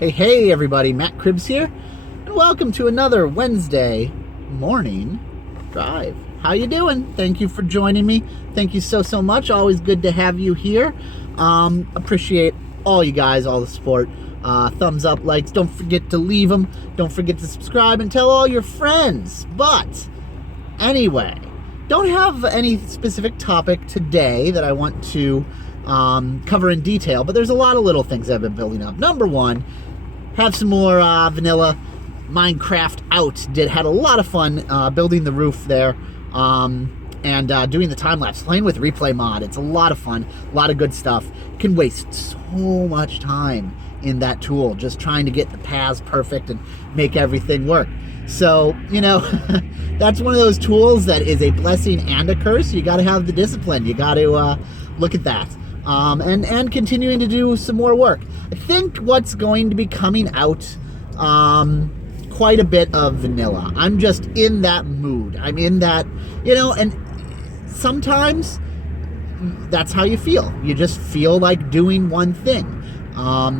Hey everybody, Matt Cribbs here, and welcome to another Wednesday morning drive. How you doing? Thank you for joining me. Thank you so much. Always good to have you here. Appreciate all you guys, all the support. Thumbs up, likes, don't forget to leave them. Don't forget to subscribe and tell all your friends. But anyway, don't have any specific topic today that I want to cover in detail, but there's a lot of little things I've been building up. Number one, have some more vanilla Minecraft out. Had a lot of fun building the roof there and doing the time-lapse, playing with replay mod. It's a lot of fun, a lot of good stuff. Can waste so much time in that tool just trying to get the paths perfect and make everything work. So, you know, that's one of those tools that is a blessing and a curse. You got to have the discipline. You got to look at that. And continuing to do some more work. I think what's going to be coming out, quite a bit of vanilla. I'm just in that mood. I'm in that, you know, and sometimes that's how you feel. You just feel like doing one thing.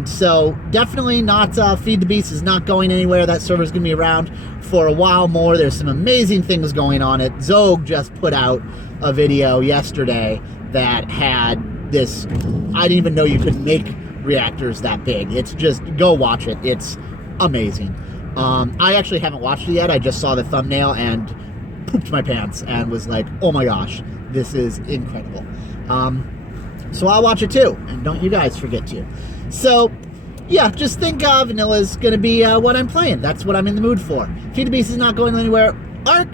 So definitely not, Feed the Beast is not going anywhere. That server's going to be around for a while more. There's some amazing things going on it. Zog just put out a video yesterday that had this, I didn't even know you could make reactors that big. It's just, go watch it. It's amazing. I actually haven't watched it yet. I just saw the thumbnail and pooped my pants and was like, oh my gosh, this is incredible. So I'll watch it too, and don't you guys forget to. So yeah, just think Vanilla's gonna be what I'm playing. That's what I'm in the mood for. Feed the Beast is not going anywhere. Ark,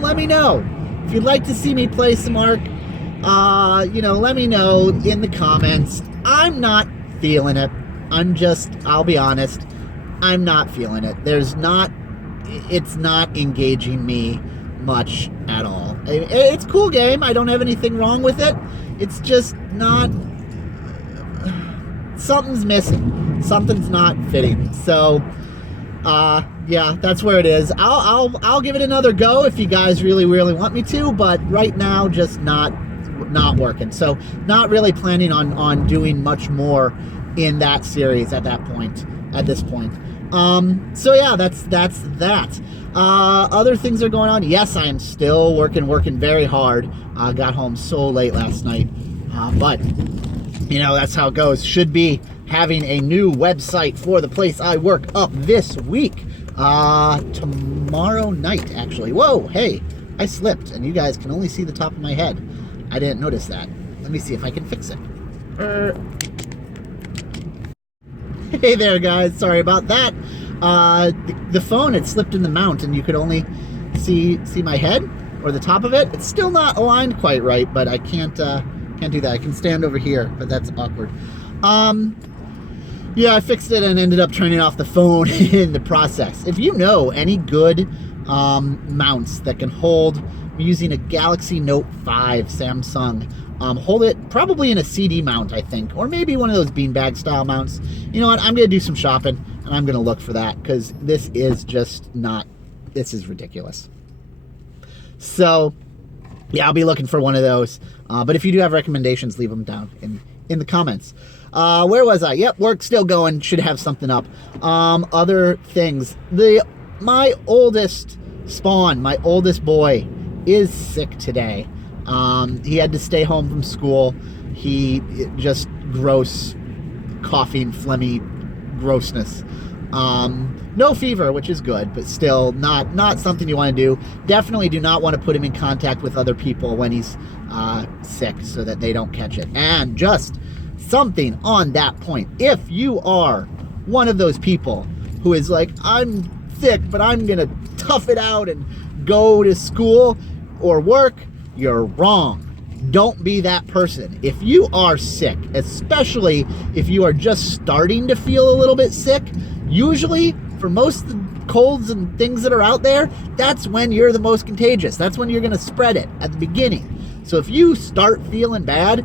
let me know. If you'd like to see me play some Ark, you know, let me know in the comments. I'm not feeling it. I'll be honest, I'm not feeling it. It's not engaging me much at all. It's a cool game. I don't have anything wrong with it. It's just not, something's missing. Something's not fitting. So, yeah, that's where it is. I'll give it another go if you guys really want me to, but right now, just not working. So, not really planning on doing much more in that series at this point. So yeah, that's that. Other things are going on. Yes, I am still working very hard. Got home so late last night. But, you know, that's how it goes. Should be having a new website for the place I work up this week. Tomorrow night, actually. Whoa, hey, I slipped, and you guys can only see the top of my head. I didn't notice that. Let me see if I can fix it. Hey there, guys. Sorry about that. The phone had slipped in the mount, and you could only see my head or the top of it. It's still not aligned quite right, but I can't do that. I can stand over here, but that's awkward. Yeah, I fixed it and ended up turning off the phone in the process. If you know any good mounts that can hold, I'm using a Galaxy Note 5 Samsung. Hold it probably in a CD mount, I think, or maybe one of those beanbag style mounts. You know what? I'm going to do some shopping, and I'm going to look for that, because this is just not, this is ridiculous. So, yeah, I'll be looking for one of those. But if you do have recommendations, leave them down in the comments. Where was I? Yep, work's still going. Should have something up. Other things. My oldest Spawn, my oldest boy, is sick today. He had to stay home from school. Just gross, coughing, phlegmy grossness. No fever, which is good, but still not something you want to do. Definitely do not want to put him in contact with other people when he's sick, so that they don't catch it. And just something on that point. If you are one of those people who is like, I'm sick, but I'm going to tough it out and go to school or work, you're wrong. Don't be that person. If you are sick, especially if you are just starting to feel a little bit sick, usually for most of the colds and things that are out there, that's when you're the most contagious. That's when you're going to spread it at the beginning. So if you start feeling bad,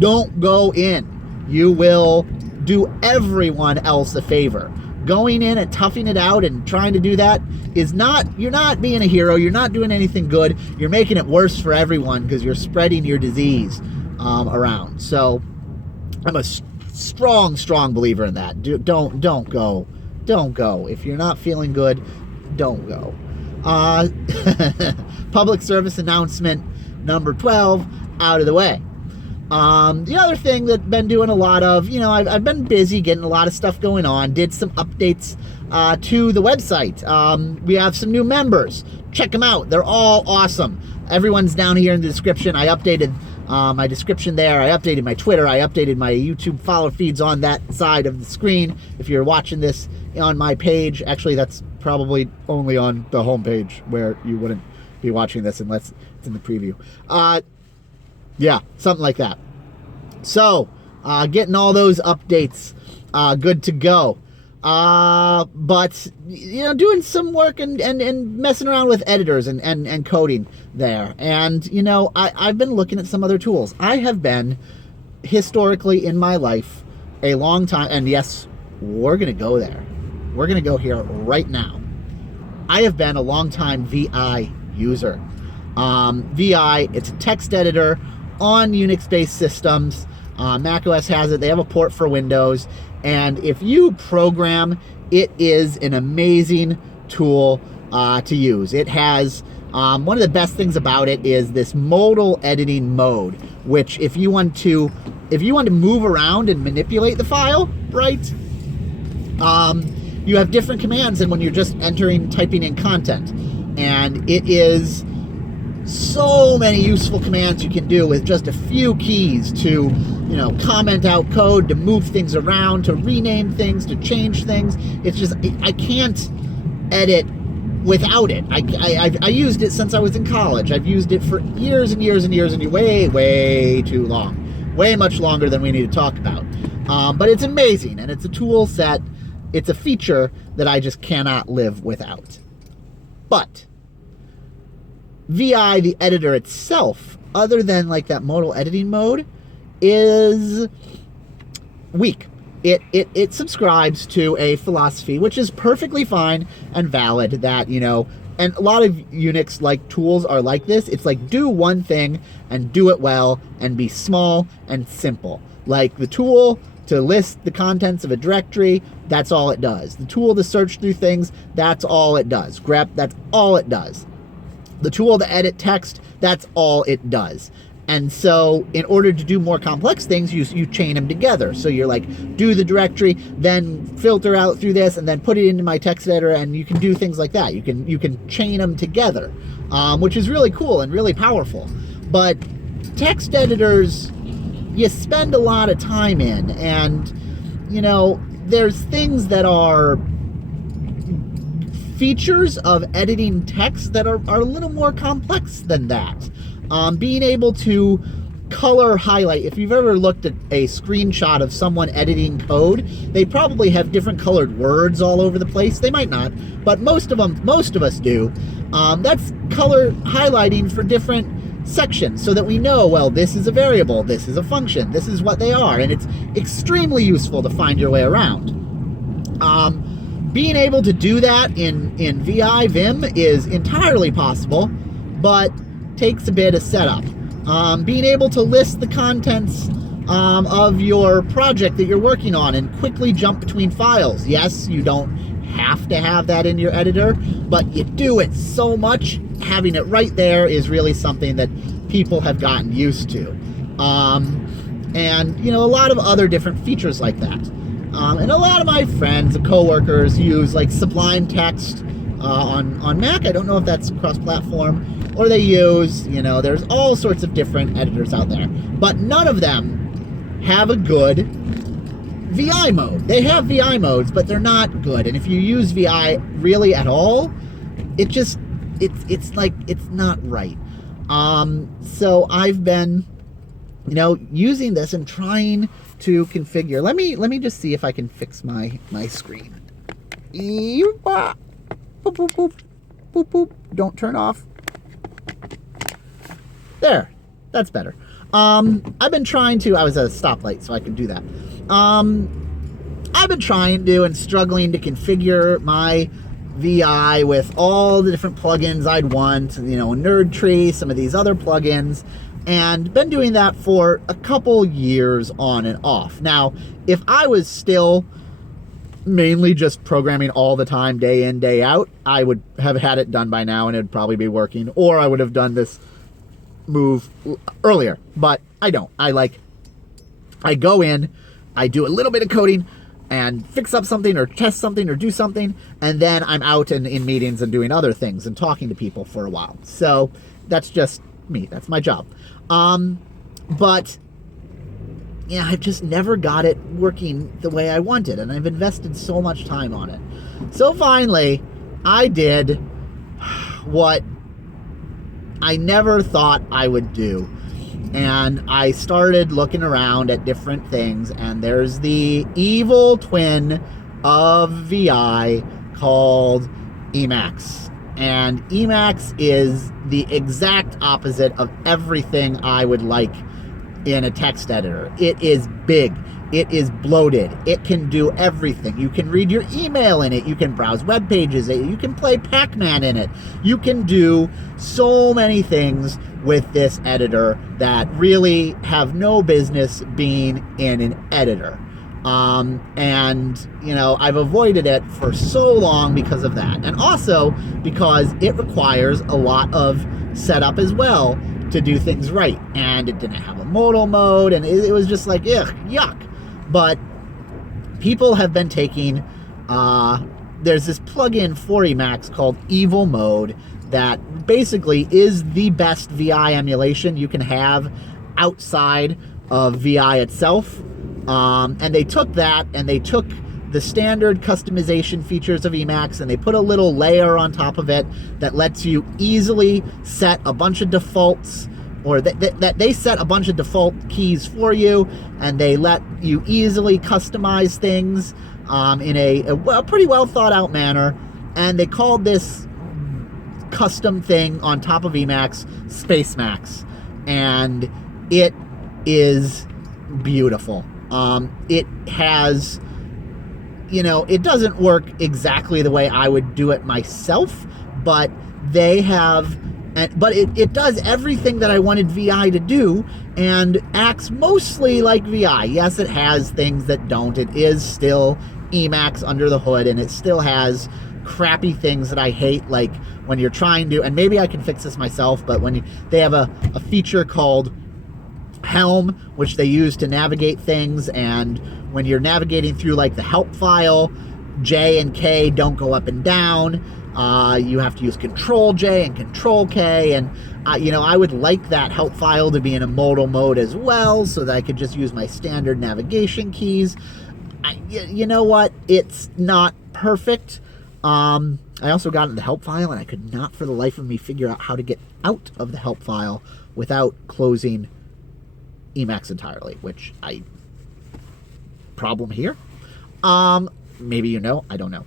don't go in. You will do everyone else a favor. Going in and toughing it out and trying to do that is not, you're not being a hero. You're not doing anything good. You're making it worse for everyone because you're spreading your disease around. So I'm a strong believer in that. Don't go. Don't go. If you're not feeling good, don't go. Public service announcement number 12 out of the way. The other thing that I've been doing a lot of, I've been busy getting a lot of stuff going on. Did some updates to the website. We have some new members. Check them out. They're all awesome. Everyone's down here in the description. I updated my description there. I updated my Twitter. I updated my YouTube follow feeds on that side of the screen. If you're watching this on my page, actually that's probably only on the home page where you wouldn't be watching this unless it's in the preview. Yeah, something like that. So, getting all those updates good to go. But, doing some work and messing around with editors and coding there. And, I've been looking at some other tools. I have been, historically in my life, a long time, and yes, we're going to go there. We're going to go here right now. I have been a long time VI user. VI, it's a text editor on Unix-based systems. macOS has it. They have a port for Windows. And if you program, it is an amazing tool to use. It has, one of the best things about it is this modal editing mode, which if you want to move around and manipulate the file, right, you have different commands than when you're just typing in content. And it is so many useful commands you can do with just a few keys to, comment out code, to move things around, to rename things, to change things. It's just, I can't edit without it. I used it since I was in college. I've used it for years and years and years and way too long. Way much longer than we need to talk about. But it's amazing, and it's a tool set. It's a feature that I just cannot live without. But VI, the editor itself, other than like that modal editing mode, is weak. It subscribes to a philosophy, which is perfectly fine and valid, that, and a lot of Unix like tools are like this. It's like, do one thing and do it well and be small and simple. Like the tool to list the contents of a directory, that's all it does. The tool to search through things, that's all it does. Grep, that's all it does. The tool to edit text, that's all it does. And so in order to do more complex things, you chain them together. So you're like, do the directory, then filter out through this, and then put it into my text editor, and you can do things like that. You can chain them together, which is really cool and really powerful. But text editors, you spend a lot of time in, and, there's things that are features of editing text that are a little more complex than that. Being able to color highlight, if you've ever looked at a screenshot of someone editing code, they probably have different colored words all over the place. They might not, but most of us do. That's color highlighting for different sections, so that we know, well, this is a variable, this is a function, this is what they are, and it's extremely useful to find your way around. Being able to do that in Vim is entirely possible, but takes a bit of setup. Being able to list the contents of your project that you're working on and quickly jump between files. Yes, you don't have to have that in your editor, but you do it so much, having it right there is really something that people have gotten used to. And, a lot of other different features like that. And a lot of my friends and coworkers use like Sublime Text on Mac. I don't know if that's cross-platform, or they use, there's all sorts of different editors out there, but none of them have a good VI mode. They have VI modes, but they're not good. And if you use VI really at all, it's like, it's not right. So I've been, using this and trying to configure. Let me just see if I can fix my screen. Boop, boop, boop, boop, boop. Don't turn off. There, that's better. I've been trying to, I was at a stoplight, so I can do that. I've been trying to and struggling to configure my VI with all the different plugins I'd want, Nerd Tree, some of these other plugins, and been doing that for a couple years on and off. Now, if I was still mainly just programming all the time, day in, day out, I would have had it done by now and it would probably be working, or I would have done this move earlier, but I don't. I go in, I do a little bit of coding and fix up something or test something or do something, and then I'm out and in meetings and doing other things and talking to people for a while. So that's just me. That's my job. But yeah, I've just never got it working the way I wanted, and I've invested so much time on it. So finally, I did what I never thought I would do. And I started looking around at different things, and there's the evil twin of VI called Emacs. And Emacs is the exact opposite of everything I would like in a text editor. It is big. It is bloated. It can do everything. You can read your email in it. You can browse web pages. You can play Pac-Man in it. You can do so many things with this editor that really have no business being in an editor. And, you know, I've avoided it for so long because of that. And also because it requires a lot of setup as well to do things right. And it didn't have a modal mode, and it was just like, ugh, yuck. But people have been taking, there's this plugin for Emacs called Evil Mode that basically is the best VI emulation you can have outside of VI itself. And they took that and they took the standard customization features of Emacs and they put a little layer on top of it that lets you easily set a bunch of defaults, or that they set a bunch of default keys for you, and they let you easily customize things in a pretty well thought out manner. And they called this custom thing on top of Emacs Spacemacs, and it is beautiful. It has, you know, it doesn't work exactly the way I would do it myself, but they have, but it does everything that I wanted VI to do and acts mostly like VI. Yes, it has things that don't. It is still Emacs under the hood, and it still has crappy things that I hate, like when you're trying to, and maybe I can fix this myself, but when they have a feature called Helm, which they use to navigate things, and when you're navigating through like the help file, J and K don't go up and down. You have to use Control J and Control K, and you know, I would like that help file to be in a modal mode as well, so that I could just use my standard navigation keys. You know what? It's not perfect. I also got in the help file, and I could not for the life of me figure out how to get out of the help file without closing Emacs entirely, which problem here. Maybe you know, I don't know.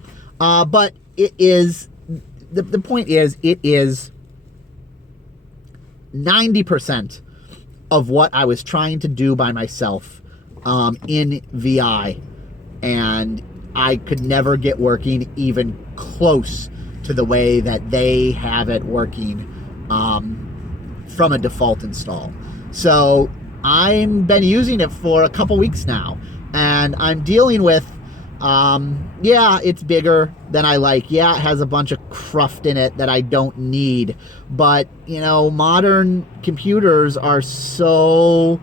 But it is, the point is, it is 90% of what I was trying to do by myself in VI, and I could never get working even close to the way that they have it working from a default install. So I've been using it for a couple weeks now, and I'm dealing with, yeah, it's bigger than I like. Yeah, it has a bunch of cruft in it that I don't need. But, you know, modern computers are so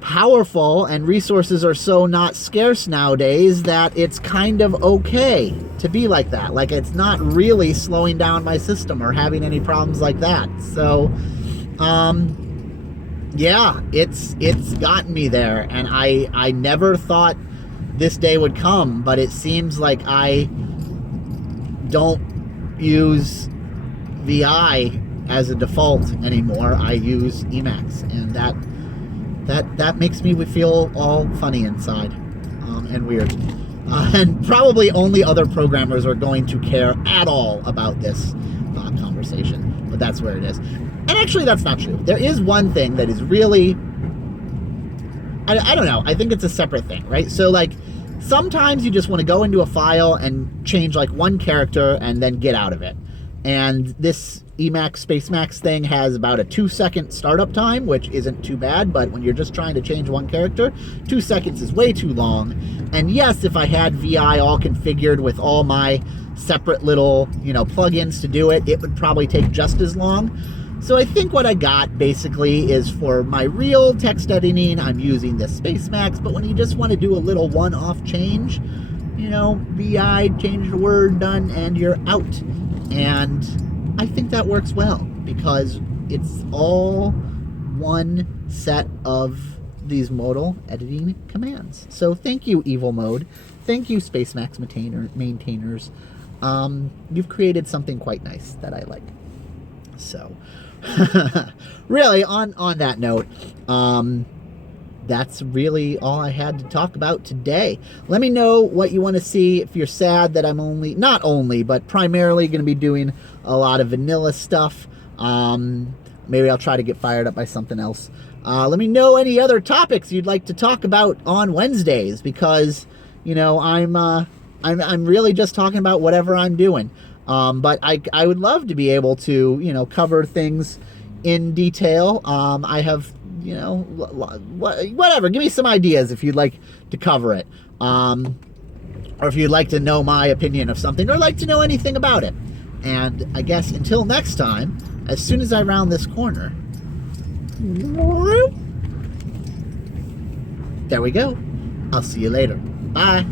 powerful and resources are so not scarce nowadays that it's kind of okay to be like that. Like, it's not really slowing down my system or having any problems like that. So, yeah, it's gotten me there, and I never thought this day would come, but it seems like I don't use VI as a default anymore. I use Emacs, and that makes me feel all funny inside and weird. And probably only other programmers are going to care at all about this conversation, but that's where it is. And actually, that's not true. There is one thing that is really, I don't know, I think it's a separate thing, right? So, like, sometimes you just want to go into a file and change, like, one character and then get out of it. And this Emacs Spacemax thing has about a 2-second startup time, which isn't too bad, but when you're just trying to change one character, 2 seconds is way too long. And yes, if I had VI all configured with all my separate little, plugins to do it, it would probably take just as long. So I think what I got basically is for my real text editing, I'm using the Spacemax, but when you just want to do a little one-off change, VI, change the word, done, and you're out. And I think that works well because it's all one set of these modal editing commands. So thank you, Evil Mode. Thank you, Spacemax maintainers. You've created something quite nice that I like. So, really, on that note, that's really all I had to talk about today. Let me know what you want to see. If you're sad that I'm not only, but primarily going to be doing a lot of vanilla stuff. Maybe I'll try to get fired up by something else. Let me know any other topics you'd like to talk about on Wednesdays, because I'm really just talking about whatever I'm doing. But I would love to be able to cover things in detail. I have whatever. Give me some ideas if you'd like to cover it, or if you'd like to know my opinion of something, or like to know anything about it. And I guess until next time, as soon as I round this corner, there we go. I'll see you later. Bye.